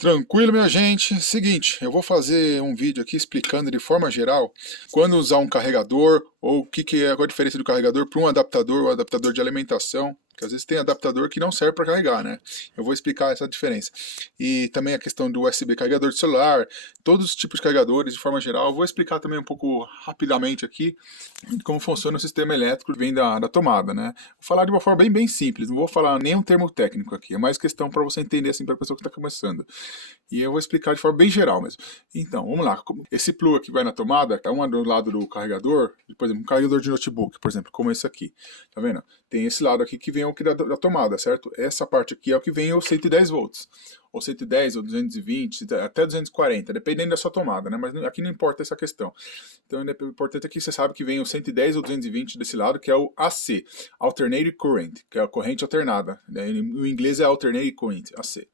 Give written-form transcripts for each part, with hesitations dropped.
Tranquilo, minha gente? Seguinte, eu vou fazer um vídeo aqui explicando de forma geral quando usar um carregador ou o que é a diferença do carregador para um adaptador ou adaptador de alimentação, que às vezes tem adaptador que não serve para carregar, né? Eu vou explicar essa diferença. E também a questão do USB carregador de celular, todos os tipos de carregadores de forma geral. Eu vou explicar também um pouco rapidamente aqui como funciona o sistema elétrico que vem da tomada, né? Vou falar de uma forma bem simples, não vou falar nenhum termo técnico aqui, é mais questão para você entender assim para a pessoa que está começando. E eu vou explicar de forma bem geral mesmo. Então, vamos lá. Esse plug que vai na tomada, é um do lado do carregador, por exemplo, um carregador de notebook, por exemplo, como esse aqui. Tá vendo? Tem esse lado aqui que vem o que da tomada, certo? Essa parte aqui é o que vem os 110 volts. Ou 110, ou 220, até 240, dependendo da sua tomada, né? Mas aqui não importa essa questão. Então, o importante é que você sabe que vem o 110 ou 220 desse lado, que é o AC, Alternating Current, que é a corrente alternada. Né? No inglês é Alternating Current, AC.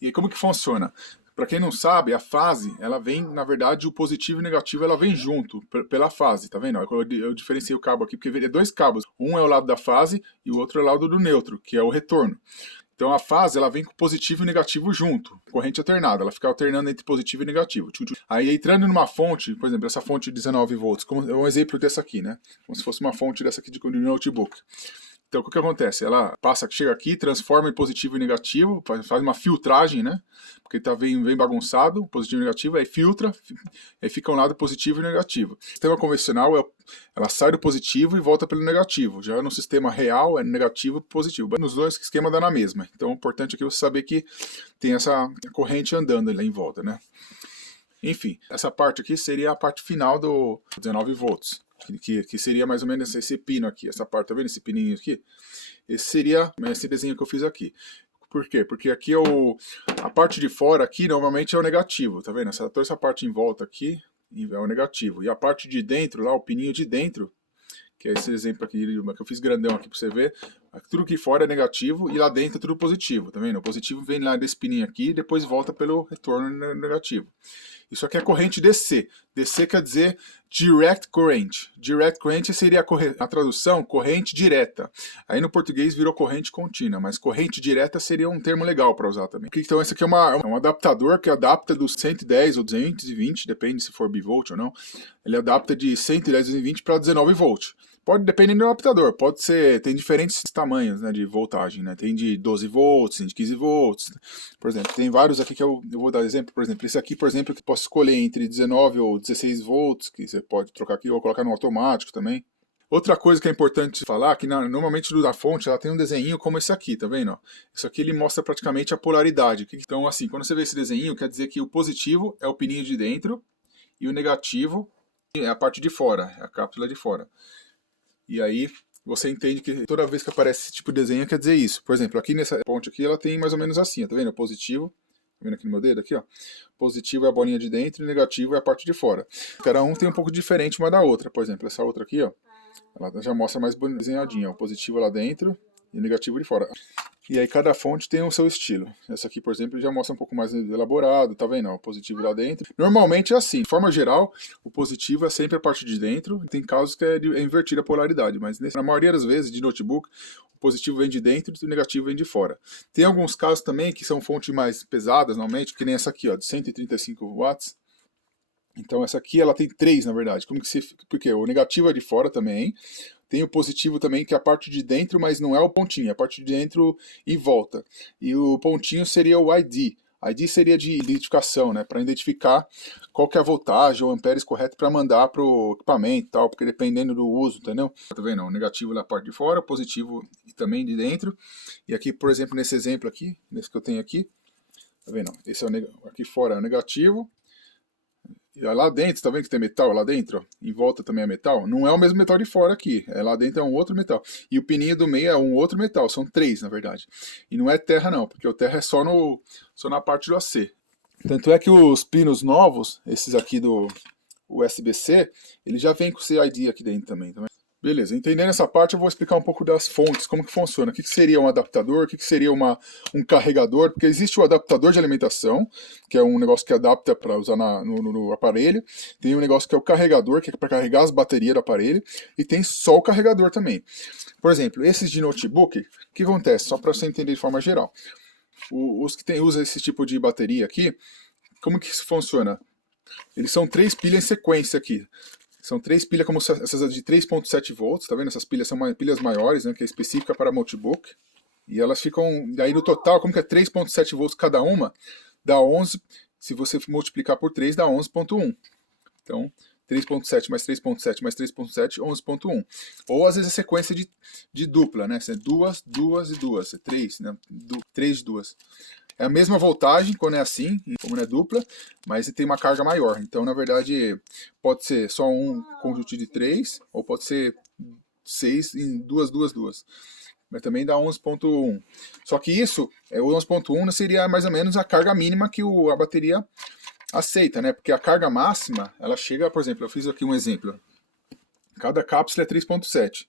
E aí como que funciona? Para quem não sabe, a fase, ela vem, na verdade, o positivo e o negativo, ela vem junto, pela fase, tá vendo? Eu diferenciei o cabo aqui, porque é dois cabos. Um é o lado da fase e o outro é o lado do neutro, que é o retorno. Então a fase, ela vem com positivo e negativo junto, corrente alternada, ela fica alternando entre positivo e negativo. Aí entrando numa fonte, por exemplo, essa fonte de 19 volts, como é um exemplo dessa aqui, né? Como se fosse uma fonte dessa aqui de notebook. Então, o que acontece? Ela chega aqui, transforma em positivo e negativo, faz uma filtragem, né? Porque tá bem bagunçado, positivo e negativo, aí filtra, aí fica um lado positivo e negativo. O sistema convencional, ela sai do positivo e volta pelo negativo. Já no sistema real, é negativo e positivo. Nos dois, o esquema dá na mesma. Então, o importante aqui é você saber que tem essa corrente andando ali em volta, né? Enfim, essa parte aqui seria a parte final do 19 volts. Que seria mais ou menos esse pino aqui, essa parte, tá vendo esse pininho aqui? Esse seria esse desenho que eu fiz aqui. Por quê? Porque aqui a parte de fora aqui normalmente é o negativo, tá vendo? Toda essa parte em volta aqui é o negativo. E a parte de dentro, lá, o pininho de dentro, que é esse exemplo aqui que eu fiz grandão aqui pra você ver, tudo aqui fora é negativo e lá dentro é tudo positivo, tá vendo? O positivo vem lá desse pininho aqui e depois volta pelo retorno negativo. Isso aqui é corrente DC. DC quer dizer Direct Current. Direct Current seria a tradução corrente direta. Aí no português virou corrente contínua, mas corrente direta seria um termo legal para usar também. Então esse aqui é um adaptador que adapta dos 110 ou 220, depende se for bivolt ou não. Ele adapta de 110 ou 220 para 19 volts. Pode depender do adaptador, pode ser, tem diferentes tamanhos, né, de voltagem, né? Tem de 12 volts, tem de 15 volts. Por exemplo, tem vários aqui que eu vou dar exemplo, por exemplo, esse aqui, por exemplo, que posso escolher entre 19 ou 16 volts, que você pode trocar aqui ou colocar no automático também. Outra coisa que é importante falar, que normalmente da fonte ela tem um desenho como esse aqui, tá vendo? Isso aqui ele mostra praticamente a polaridade. Então assim, quando você vê esse desenho, quer dizer que o positivo é o pininho de dentro e o negativo é a parte de fora, é a cápsula de fora. E aí você entende que toda vez que aparece esse tipo de desenho quer dizer isso. Por exemplo, aqui nessa ponte aqui ela tem mais ou menos assim, tá vendo? Positivo, tá vendo aqui no meu dedo aqui, ó? Positivo é a bolinha de dentro e negativo é a parte de fora. Cada um tem um pouco diferente uma da outra. Por exemplo, essa outra aqui, ó, ela já mostra mais desenhadinha, ó, positivo lá dentro e negativo de fora. E aí cada fonte tem o seu estilo. Essa aqui, por exemplo, já mostra um pouco mais elaborado, tá vendo? O positivo lá dentro. Normalmente é assim, de forma geral, o positivo é sempre a parte de dentro. Tem casos que é invertida a polaridade, mas na maioria das vezes, de notebook, o positivo vem de dentro e o negativo vem de fora. Tem alguns casos também que são fontes mais pesadas, normalmente, que nem essa aqui, ó, de 135 watts. Então essa aqui ela tem 3, na verdade. Porque o negativo é de fora também. Tem o positivo também, que é a parte de dentro, mas não é o pontinho, é a parte de dentro e volta. E o pontinho seria o ID. ID seria de identificação, né? Para identificar qual que é a voltagem ou amperes correto para mandar para o equipamento e tal, porque dependendo do uso, entendeu? Tá vendo? O negativo na parte de fora, o positivo também de dentro. E aqui, por exemplo, nesse exemplo aqui, nesse que eu tenho aqui, tá vendo? Esse é aqui fora é o negativo. E lá dentro, tá vendo que tem metal lá dentro? Ó? Em volta também é metal. Não é o mesmo metal de fora aqui. Lá dentro é um outro metal. E o pininho do meio é um outro metal. São 3, na verdade. E não é terra não, porque o terra é só na parte do AC. Tanto é que os pinos novos, esses aqui do USB-C, ele já vem com o CID aqui dentro também. Tá vendo? Beleza, entendendo essa parte eu vou explicar um pouco das fontes, como que funciona, o que seria um adaptador, o que seria um carregador, porque existe o adaptador de alimentação, que é um negócio que adapta para usar no aparelho, tem um negócio que é o carregador, que é para carregar as baterias do aparelho, e tem só o carregador também. Por exemplo, esses de notebook, o que acontece? Só para você entender de forma geral. Os que usa esse tipo de bateria aqui, como que isso funciona? Eles são 3 pilhas em sequência aqui. São 3 pilhas como essas de 3.7 volts, tá vendo? Essas pilhas são pilhas maiores, né, que é específica para notebook. E elas ficam, aí no total, como que é 3.7 volts cada uma, dá 11, se você multiplicar por 3, dá 11.1. Então, 3.7 mais 3.7 mais 3.7, 11.1. Ou às vezes é sequência de dupla, né? É duas, duas e duas. É 3, né? 3 de duas. É a mesma voltagem quando é assim, como não é dupla, mas tem uma carga maior. Então, na verdade, pode ser só um conjunto de 3, ou pode ser 6 em duas, duas, duas. Mas também dá 11.1. Só que isso, o 11.1 seria mais ou menos a carga mínima que a bateria aceita, né? Porque a carga máxima, ela chega, por exemplo, eu fiz aqui um exemplo. Cada cápsula é 3.7.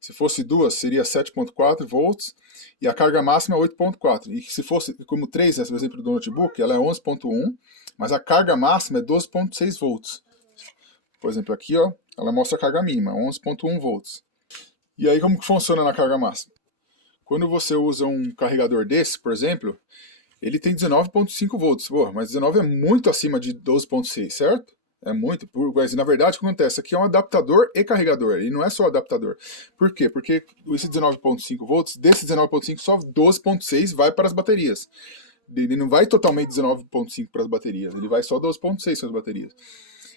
Se fosse duas, seria 7.4 volts, e a carga máxima é 8.4. E se fosse, como 3, por exemplo, do notebook, ela é 11.1, mas a carga máxima é 12.6 volts. Por exemplo, aqui, ó, ela mostra a carga mínima, 11.1 volts. E aí, como que funciona na carga máxima? Quando você usa um carregador desse, por exemplo, ele tem 19.5 volts. Pô, mas 19 é muito acima de 12.6, certo? É muito. Mas, na verdade, o que acontece? Aqui é um adaptador e carregador. Ele não é só adaptador. Por quê? Porque esse 19.5 volts, desse 19.5, só 12.6 vai para as baterias. Ele não vai totalmente 19.5 para as baterias. Ele vai só 12.6 para as baterias.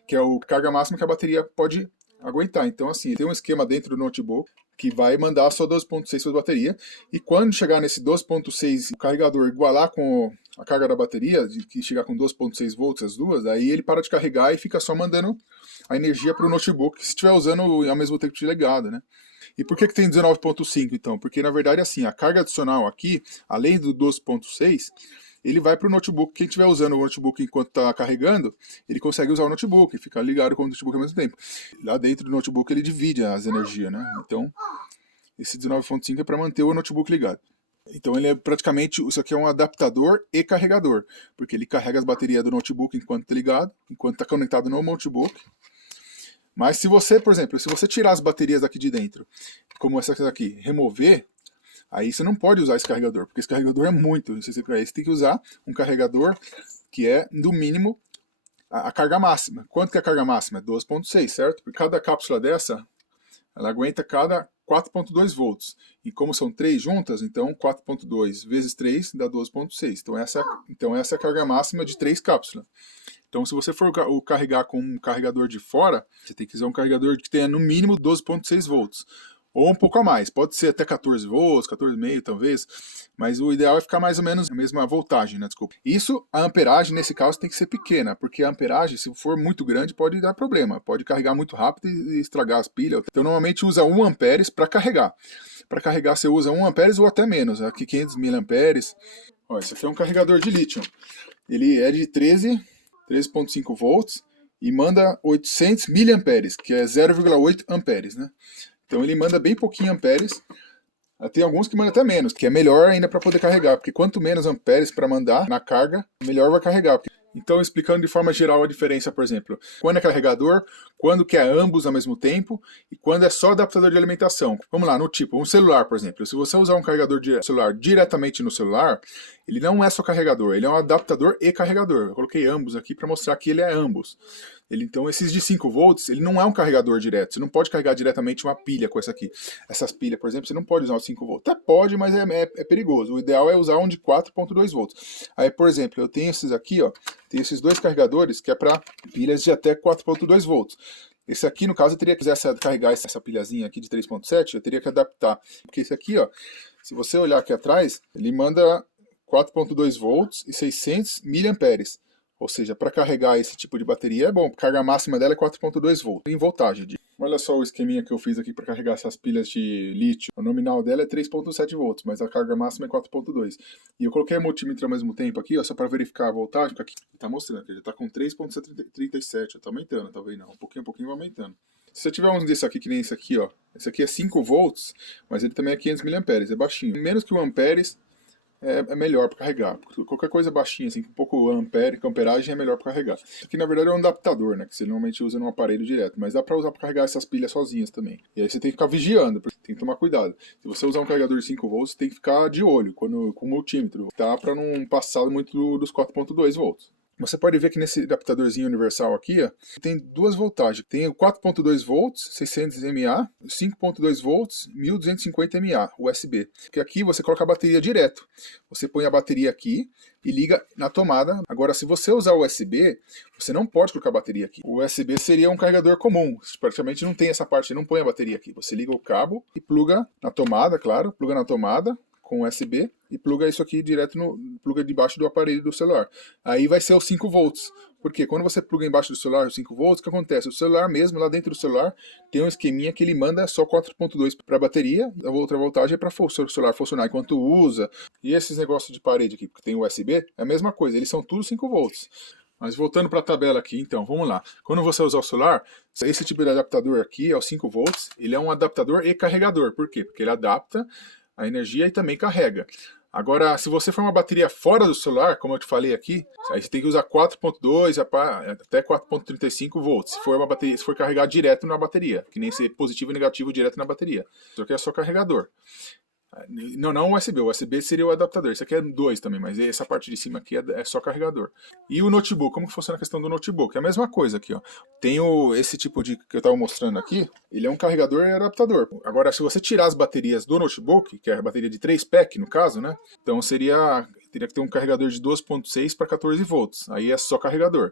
Que é o carga máxima que a bateria pode aguentar. Então, assim, tem um esquema dentro do notebook que vai mandar só 12.6 para a bateria, e quando chegar nesse 12.6, o carregador igualar com a carga da bateria, que chegar com 12.6 volts as duas, aí ele para de carregar e fica só mandando a energia para o notebook, se estiver usando ao mesmo tempo ligado, né? E por que tem 19.5 então? Porque na verdade assim, a carga adicional aqui, além do 12.6, ele vai para o notebook. Quem estiver usando o notebook enquanto está carregando, ele consegue usar o notebook, ficar ligado com o notebook ao mesmo tempo. Lá dentro do notebook ele divide as energias, né? Então, esse 19.5 é para manter o notebook ligado. Então ele é praticamente, isso aqui é um adaptador e carregador, porque ele carrega as baterias do notebook enquanto está ligado, enquanto está conectado no notebook. Mas se você, por exemplo, se você tirar as baterias daqui de dentro, como essa aqui, remover, aí você não pode usar esse carregador, porque esse carregador é muito. Aí você tem que usar um carregador que é, no mínimo, a carga máxima. Quanto que é a carga máxima? É 12.6, certo? Por cada cápsula dessa, ela aguenta cada 4.2 volts. E como são 3 juntas, então 4.2 vezes 3 dá 12.6. Então essa é a carga máxima de 3 cápsulas. Então se você for carregar com um carregador de fora, você tem que usar um carregador que tenha no mínimo 12.6 volts. Ou um pouco a mais, pode ser até 14 volts, 14,5 talvez, mas o ideal é ficar mais ou menos a mesma voltagem, né, desculpa. Isso, a amperagem nesse caso tem que ser pequena, porque a amperagem, se for muito grande, pode dar problema, pode carregar muito rápido e estragar as pilhas. Então normalmente usa 1 amperes para carregar. Para carregar você usa 1 amperes ou até menos, aqui 500 miliamperes. Ó, esse aqui é um carregador de lítio, ele é de 13.5 volts e manda 800 miliamperes, que é 0,8 amperes, né? Então ele manda bem pouquinho amperes. Tem alguns que mandam até menos, que é melhor ainda para poder carregar, porque quanto menos amperes para mandar na carga, melhor vai carregar. Então, explicando de forma geral a diferença, por exemplo, quando é carregador, quando que é ambos ao mesmo tempo e quando é só adaptador de alimentação. Vamos lá, no tipo, um celular, por exemplo. Se você usar um carregador de celular diretamente no celular, ele não é só carregador, ele é um adaptador e carregador. Eu coloquei ambos aqui para mostrar que ele é ambos. Então, esses de 5 volts, ele não é um carregador direto. Você não pode carregar diretamente uma pilha com essa aqui. Essas pilhas, por exemplo, você não pode usar o 5 volts. Até pode, mas é perigoso. O ideal é usar um de 4.2 volts. Aí, por exemplo, eu tenho esses aqui, ó. Tem esses dois carregadores que é para pilhas de até 4.2 volts. Esse aqui, no caso, eu teria que carregar essa pilhazinha aqui de 3.7, eu teria que adaptar. Porque esse aqui, ó, se você olhar aqui atrás, ele manda 4.2 volts e 600 miliamperes. Ou seja, para carregar esse tipo de bateria é bom. A carga máxima dela é 4.2 volts em voltagem. Olha só o esqueminha que eu fiz aqui para carregar essas pilhas de lítio. O nominal dela é 3.7 volts, mas a carga máxima é 4.2. E eu coloquei a multímetro ao mesmo tempo aqui, ó, só para verificar a voltagem. Aqui está mostrando que já está com 3.37. Está aumentando, talvez não. Um pouquinho vai aumentando. Se você tiver um desse aqui, que nem esse aqui, ó. Esse aqui é 5 volts, mas ele também é 500 miliamperes. É baixinho. Menos que 1 amperes. é melhor para carregar. Qualquer coisa baixinha, assim, com pouco ampere, com amperagem, é melhor para carregar. Isso aqui, na verdade, é um adaptador, né? Que você normalmente usa num aparelho direto. Mas dá para usar para carregar essas pilhas sozinhas também. E aí você tem que ficar vigiando, porque tem que tomar cuidado. Se você usar um carregador de 5 volts, você tem que ficar de olho com o multímetro, tá? Para não passar muito dos 4.2 volts. Você pode ver que nesse adaptadorzinho universal aqui, ó, tem duas voltagens. Tem o 4.2 volts, 600 mA, 5.2 volts, 1250 mA, USB. Que aqui você coloca a bateria direto. Você põe a bateria aqui e liga na tomada. Agora, se você usar o USB, você não pode colocar a bateria aqui. O USB seria um carregador comum. Praticamente não tem essa parte, não põe a bateria aqui. Você liga o cabo e pluga na tomada, claro, pluga na tomada com USB e pluga isso aqui direto pluga debaixo do aparelho do celular. Aí vai ser os 5 volts. Porque quando você pluga embaixo do celular os 5 volts, o que acontece? O celular mesmo, lá dentro do celular, tem um esqueminha que ele manda só 4.2 para a bateria, a outra voltagem é para o seu celular funcionar enquanto usa. E esses negócios de parede aqui, que tem USB, é a mesma coisa, eles são tudo 5 volts. Mas voltando para a tabela aqui, então, vamos lá. Quando você usar o celular, esse tipo de adaptador aqui é o 5 volts, ele é um adaptador e carregador. Por quê? Porque ele adapta a energia e também carrega. Agora, se você for uma bateria fora do celular, como eu te falei aqui, aí você tem que usar 4.2 até 4.35 volts. Se for uma bateria, se for carregar direto na bateria, que nem ser positivo e negativo direto na bateria. Isso aqui é só carregador. Não USB, o USB seria o adaptador, isso aqui é 2 também, mas essa parte de cima aqui é só carregador. E o notebook, como que funciona a questão do notebook? É a mesma coisa aqui, ó. Tem esse tipo de que eu estava mostrando aqui, ele é um carregador e adaptador. Agora, se você tirar as baterias do notebook, que é a bateria de 3 PEC no caso, né? Então teria que ter um carregador de 12.6 para 14 volts, aí é só carregador.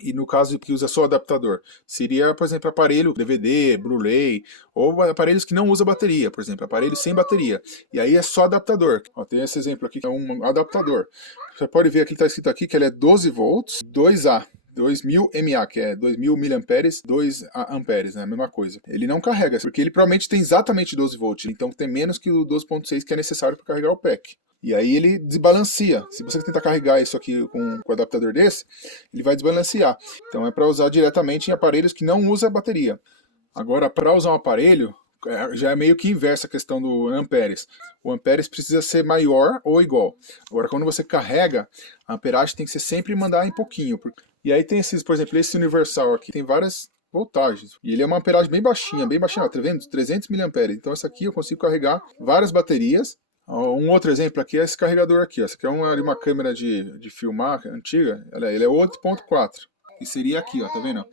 E no caso que usa só adaptador, seria, por exemplo, aparelho DVD, Blu-ray, ou aparelhos que não usam bateria, por exemplo, aparelhos sem bateria. E aí é só adaptador. Ó, tem esse exemplo aqui que é um adaptador. Você pode ver aqui, está escrito aqui que ele é 12 volts, 2A. 2000 mA, que é 2000 miliamperes, 2 amperes, né? A mesma coisa. Ele não carrega, porque ele provavelmente tem exatamente 12 volts, então tem menos que o 12.6 que é necessário para carregar o PEC. E aí ele desbalancia. Se você tentar carregar isso aqui com um adaptador desse, ele vai desbalancear. Então é para usar diretamente em aparelhos que não usam bateria. Agora, para usar um aparelho, já é meio que inversa a questão do amperes. O amperes precisa ser maior ou igual. Agora, quando você carrega, a amperagem tem que ser sempre mandar em pouquinho. E aí tem esses, por exemplo, esse universal aqui, tem várias voltagens. E ele é uma amperagem bem baixinha, ó, tá vendo? 300 miliamperes. Então essa aqui eu consigo carregar várias baterias. Um outro exemplo aqui é esse carregador aqui. Ó. Essa aqui é uma câmera de filmar antiga. Ele é 8.4. E seria aqui, ó, tá vendo?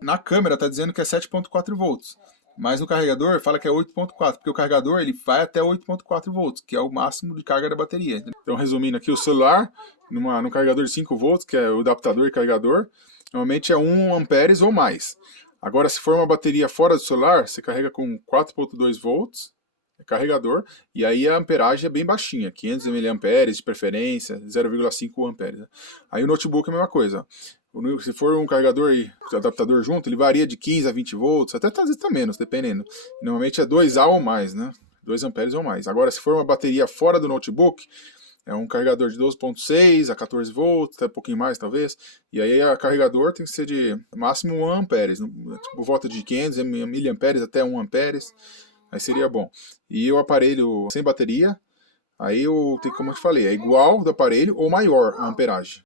Na câmera tá dizendo que é 7.4 volts. Mas no carregador fala que é 8.4, porque o carregador ele vai até 8.4 volts, que é o máximo de carga da bateria. Então, resumindo aqui, o celular, num carregador de 5 volts, que é o adaptador e carregador, normalmente é 1 amperes ou mais. Agora, se for uma bateria fora do celular, você carrega com 4.2 volts, é carregador, e aí a amperagem é bem baixinha, 500 mAh de preferência, 0,5 amperes. Aí o notebook é a mesma coisa. Se for um carregador e adaptador junto, ele varia de 15 a 20 volts, até às vezes tá menos, dependendo. Normalmente é 2A ou mais, né? 2 amperes ou mais. Agora, se for uma bateria fora do notebook, é um carregador de 12.6 a 14 volts, até um pouquinho mais talvez. E aí o carregador tem que ser de máximo 1 amperes, tipo, volta de 500 miliamperes até 1 amperes. Aí seria bom. E o aparelho sem bateria, aí como eu te falei, é igual do aparelho ou maior a amperagem.